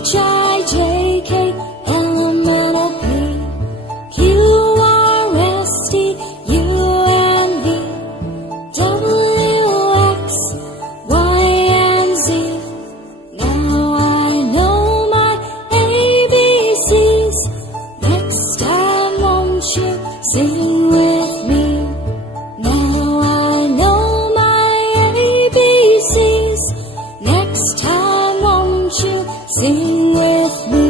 H I J K L M N O P Q R S T U N V W X Y and Z. Now I know my ABCs. Next time won't you sing with me? Now I know my ABCs. Next time won't you sing with me?